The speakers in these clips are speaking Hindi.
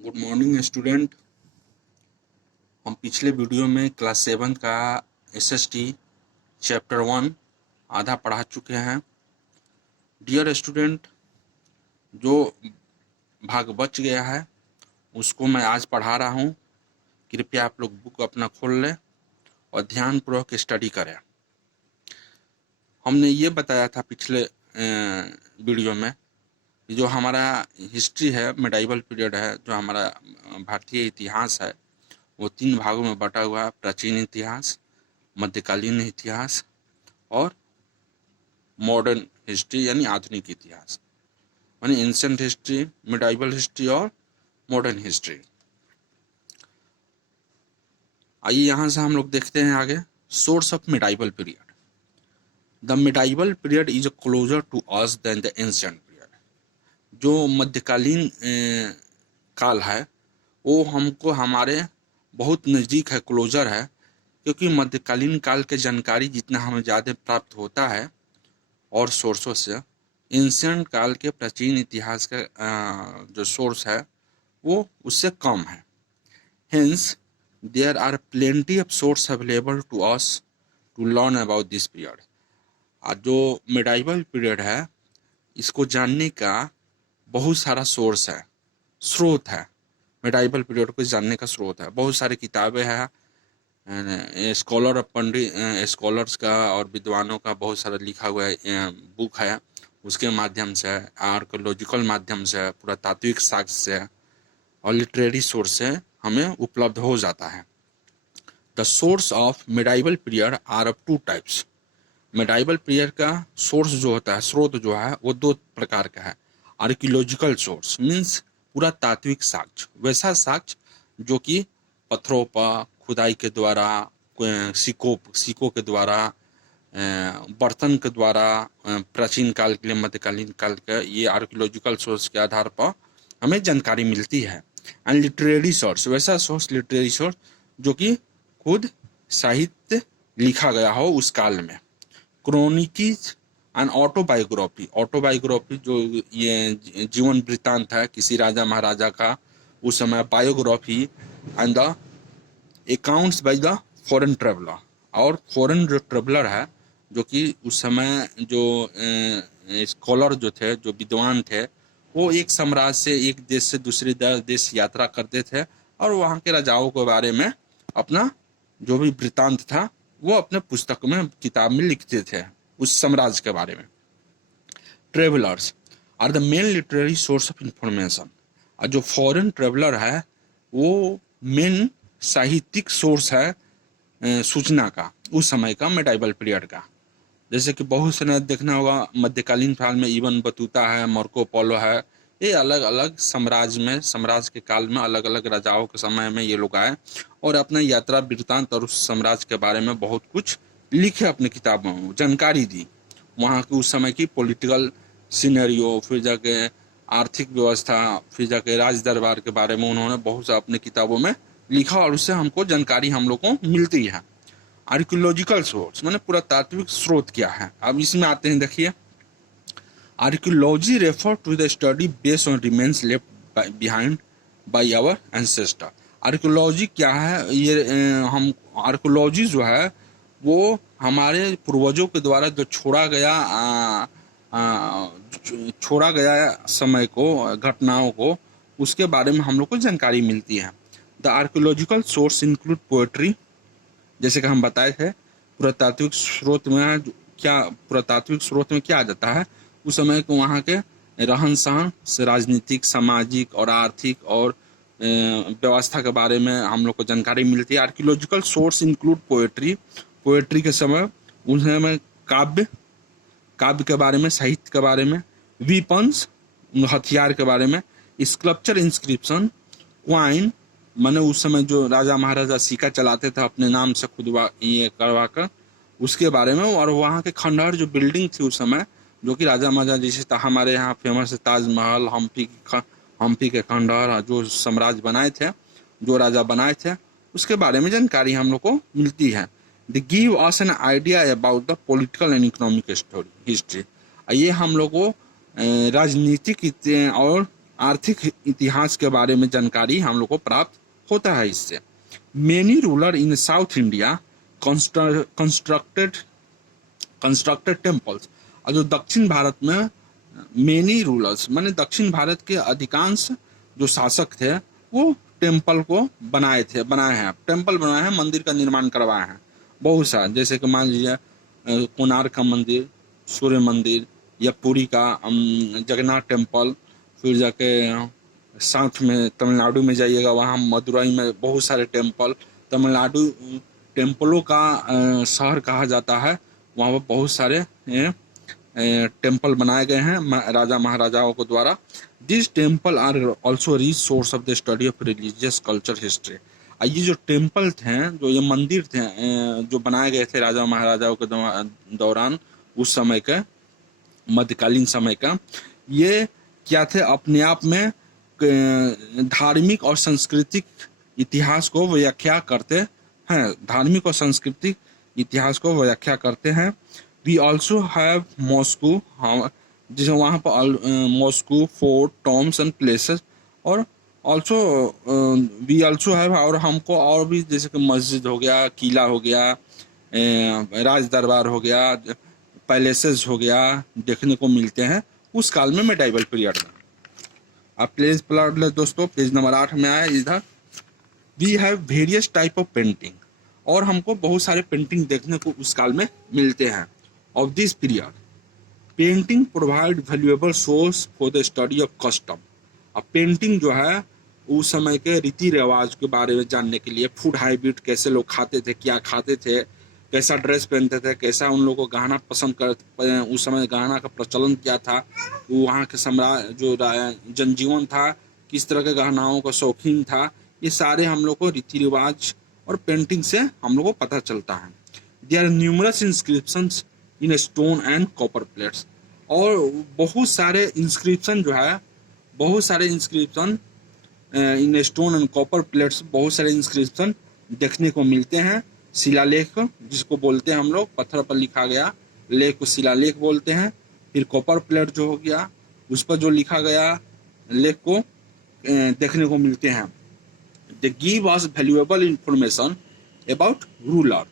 Good morning student. हम पिछले वीडियो में क्लास 7 का एसएसटी चैप्टर 1 आधा पढ़ा चुके हैं। डियर स्टूडेंट, जो भाग बच गया है उसको मैं आज पढ़ा रहा हूँ। कृपया आप लोग बुक अपना खोल लें और ध्यानपूर्वक स्टडी करें। हमने ये बताया था पिछले वीडियो में कि जो हमारा हिस्ट्री है, मेडाइवल पीरियड है, जो हमारा भारतीय इतिहास है, वो 3 भागों में बटा हुआ है: प्राचीन इतिहास, मध्यकालीन इतिहास और मॉडर्न हिस्ट्री यानी आधुनिक इतिहास, यानी एंशिएंट हिस्ट्री, मिडाइवल हिस्ट्री और मॉडर्न हिस्ट्री। आइए यहाँ से हम लोग देखते हैं आगे। Source of medieval period. The medieval period is closer to us than the ancient period. जो मध्यकालीन काल है वो हमको हमारे बहुत नज़दीक है, क्लोजर है, क्योंकि मध्यकालीन काल के जानकारी जितना हमें ज़्यादा प्राप्त होता है और सोर्सों से, एंशिएंट काल के प्राचीन इतिहास का जो सोर्स है वो उससे कम है। Hence there are plenty of source available to us to learn about this period. जो मिडाइवल पीरियड है इसको जानने का बहुत सारा सोर्स है, स्रोत है। मिडाइवल पीरियड को जानने का स्रोत है, बहुत सारी किताबें हैं, स्कॉलर्स का और विद्वानों का बहुत सारा लिखा हुआ बुक है। उसके माध्यम से, आर्कोलॉजिकल माध्यम से, पुरातात्विक साक्ष्य से और लिटरेरी सोर्स से हमें उपलब्ध हो जाता है। The source of medieval period are of 2 types. Medieval period का सोर्स जो होता है, स्रोत जो है, वो 2 प्रकार का है। आर्कियोलॉजिकल सोर्स मीन्स पुरातात्विक साक्ष्य, वैसा साक्ष्य जो कि पत्थरों पर खुदाई के द्वारा, सिक्कों के द्वारा, बर्तन के द्वारा, प्राचीन काल के लिए, मध्यकालीन काल के, ये आर्कियोलॉजिकल सोर्स के आधार पर हमें जानकारी मिलती है। एंड लिटरेरी सोर्स, वैसा सोर्स, लिटरेरी सोर्स जो कि खुद साहित्य लिखा गया हो उस काल में। क्रोनिकीज एंड ऑटोबायोग्राफी, ऑटोबायोग्राफी जो ये जीवन वृत्तांत है किसी राजा महाराजा का उस समय, biography and the accounts by the foreign traveller. और फॉरेन जो ट्रेवलर है, जो कि उस समय जो स्कॉलर जो थे, जो विद्वान थे, वो एक साम्राज्य से, एक देश से दूसरे देश यात्रा करते थे और वहाँ के राजाओं के बारे में अपना जो भी वृत्तांत था वो अपने पुस्तक में, किताब में लिखते थे उस साम्राज्य के बारे में। Travellers are the main literary source of information. और जो फॉरेन ट्रेवलर है वो मेन साहित्यिक सोर्स है सूचना का, उस समय का, मिडाइवल पीरियड का। जैसे कि बहुत से ने देखना होगा मध्यकालीन काल में इबन बतूता है, मार्को पोलो है, ये अलग अलग साम्राज्य के काल में अलग अलग राजाओं के समय में ये लोग आए और अपना यात्रा वृत्तांत और उस साम्राज्य के बारे में बहुत कुछ लिखे, अपनी किताबों में जानकारी दी। वहाँ की उस समय की पॉलिटिकल सिनेरियो, फिर जाके आर्थिक व्यवस्था, फिर जाके राज दरबार के बारे में उन्होंने बहुत सा अपनी किताबों में लिखा और उससे हमको जानकारी हम लोग को मिलती है। आर्कियोलॉजिकल सोर्स माने पुरातात्विक स्रोत क्या है, अब इसमें आते हैं। देखिए, archaeology refer to the study based on remains left behind by our ancestor. Archaeology क्या है? ये हम आर्कियोलॉजी जो है वो हमारे पूर्वजों के द्वारा जो छोड़ा गया समय को, घटनाओं को, उसके बारे में हम लोग को जानकारी मिलती है। The archaeological source include poetry, जैसे कि हम बताए थे। पुरातात्विक स्रोत में क्या आ जाता है? उस समय को वहाँ के रहन सहन से राजनीतिक, सामाजिक और आर्थिक और व्यवस्था के बारे में हम लोग को जानकारी मिलती है। Archaeological source include poetry, poetry के समय उस समय काव्य के बारे में, साहित्य के बारे में, वीपन्स, हथियार के बारे में, स्कल्पचर, इंस्क्रिप्शन, क्वाइन, मैंने उस समय जो राजा महाराजा सिक्का चलाते थे अपने नाम से खुद ये करवा कर, उसके बारे में। और वहाँ के खंडहर जो बिल्डिंग थी उस समय, जो कि राजा महाराजा, जैसे हमारे यहाँ फेमस है ताजमहल, हम्पी के खंडहर जो साम्राज्य बनाए थे, जो राजा बनाए थे, उसके बारे में जानकारी हम लोग को मिलती है। They give us an idea about the political and economic history. ये हम लोग को राजनीतिक और आर्थिक इतिहास के बारे में जानकारी हम लोग को प्राप्त होता है इससे। Many ruler in south India constructed temples. और जो दक्षिण भारत में मेनी रूलर्स माने दक्षिण भारत के अधिकांश जो शासक थे वो टेम्पल को बनाए हैं, टेम्पल बनाए हैं, मंदिर का निर्माण करवाए हैं बहुत सा। जैसे कि मान लीजिए कोणार्क का मंदिर, सूर्य मंदिर, या पुरी का जगन्नाथ टेम्पल, फिर जाके साथ में तमिलनाडु में जाइएगा वहाँ मदुरई में बहुत सारे टेम्पल। तमिलनाडु टेम्पलों का शहर कहा जाता है। वहाँ पर बहुत सारे टेम्पल बनाए गए हैं राजा महाराजाओं के द्वारा। This temple are also rich source of the study of religious culture history. ये जो टेम्पल थे, जो ये मंदिर थे जो बनाए गए थे राजा महाराजाओं के दौरान, उस समय के मध्यकालीन समय का, ये क्या थे, अपने आप में धार्मिक और सांस्कृतिक इतिहास को व्याख्या करते हैं, धार्मिक और सांस्कृतिक इतिहास को व्याख्या करते हैं। वी ऑल्सो हैव मॉस्को, जिसे वहाँ पर Moscow, fort, Tom's and places, और ऑल्सो वी ऑल्सो हैव, और हमको और भी जैसे कि मस्जिद हो गया, किला हो गया, राज दरबार हो गया, पैलेसेस हो गया, देखने को मिलते हैं उस काल में मेडाइवल पीरियड में। आप प्लीज पढ़ ले दोस्तों, पेज नंबर 8 में आए इधर। We have various type of painting, और हमको बहुत सारे पेंटिंग देखने को उस काल में मिलते हैं। Of this period painting provide valuable source for the study of custom. अब पेंटिंग जो है उस समय के रीति रिवाज के बारे में जानने के लिए, फूड हैबिट, कैसे लोग खाते थे, क्या खाते थे, कैसा ड्रेस पहनते थे, कैसा उन लोगों को गहना पसंद कर, उस समय गहना का प्रचलन क्या था, वहाँ के जो जनजीवन था किस तरह के गहनाओं का शौकीन था, ये सारे हम लोग को रीति रिवाज और पेंटिंग से हम लोग को पता चलता है। There are numerous inscriptions in stone and copper plates, और बहुत सारे इंस्क्रिप्शन जो है, बहुत सारे inscription in stone and copper plates, बहुत सारे इंस्क्रिप्शन देखने को मिलते हैं। शिलालेख जिसको बोलते हैं हम लोग, पत्थर पर लिखा गया लेख को शिलालेख बोलते हैं। फिर कॉपर प्लेट जो हो गया, उस पर जो लिखा गया लेख को देखने को मिलते हैं। They give us valuable information about ruler.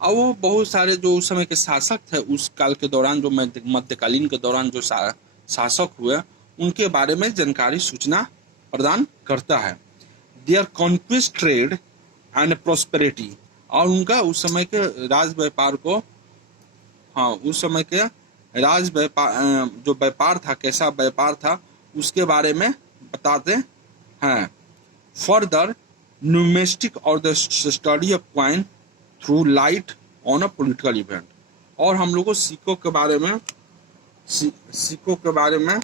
और वो बहुत सारे जो उस समय के शासक थे उस काल के दौरान, जो मध्यकालीन के दौरान जो शासक हुए, उनके बारे में जानकारी सूचना प्रदान करता है। Their conquest, trade and prosperity, और उनका उस समय के राज व्यापार को, उस समय के राज व्यापार जो व्यापार था, कैसा व्यापार था, उसके बारे में बताते हैं। फर्दर न्यूमेस्टिक और the study of coin through light on a political event, और हम लोग को सिक्कों के बारे में